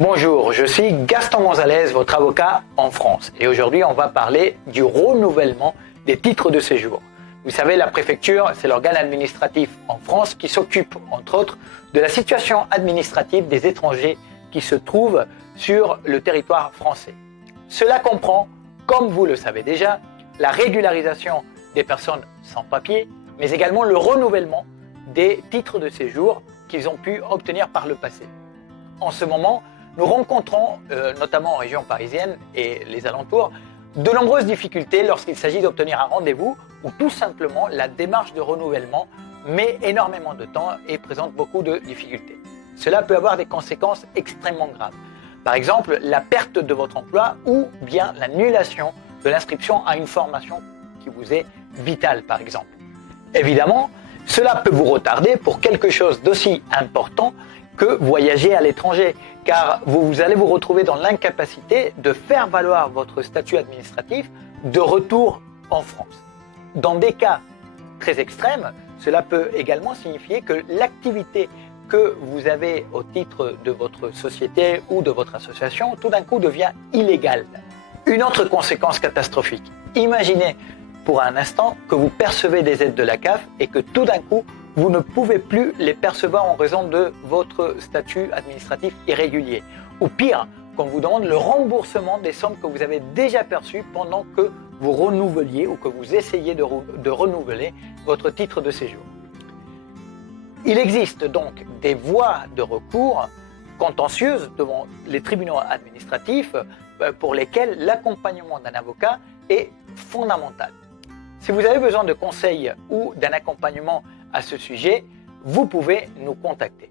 Bonjour, je suis Gaston Gonzalez, votre avocat en France. Et aujourd'hui, on va parler du renouvellement des titres de séjour. Vous savez, la préfecture, c'est l'organe administratif en France qui s'occupe, entre autres, de la situation administrative des étrangers qui se trouvent sur le territoire français. Cela comprend, comme vous le savez déjà, la régularisation des personnes sans papier, mais également le renouvellement des titres de séjour qu'ils ont pu obtenir par le passé. En ce moment, nous rencontrons, notamment en région parisienne et les alentours, de nombreuses difficultés lorsqu'il s'agit d'obtenir un rendez-vous ou tout simplement la démarche de renouvellement met énormément de temps et présente beaucoup de difficultés. Cela peut avoir des conséquences extrêmement graves. Par exemple, la perte de votre emploi ou bien l'annulation de l'inscription à une formation qui vous est vitale, par exemple. Évidemment, cela peut vous retarder pour quelque chose d'aussi important que voyager à l'étranger, car vous allez vous retrouver dans l'incapacité de faire valoir votre statut administratif de retour en France. Dans des cas très extrêmes, cela peut également signifier que l'activité que vous avez au titre de votre société ou de votre association, tout d'un coup devient illégale. Une autre conséquence catastrophique. Imaginez pour un instant que vous percevez des aides de la CAF et que tout d'un coup, vous ne pouvez plus les percevoir en raison de votre statut administratif irrégulier. Ou pire, qu'on vous demande le remboursement des sommes que vous avez déjà perçues pendant que vous renouveliez ou que vous essayez de renouveler votre titre de séjour. Il existe donc des voies de recours contentieuses devant les tribunaux administratifs pour lesquels l'accompagnement d'un avocat est fondamental. Si vous avez besoin de conseils ou d'un accompagnement à ce sujet, vous pouvez nous contacter.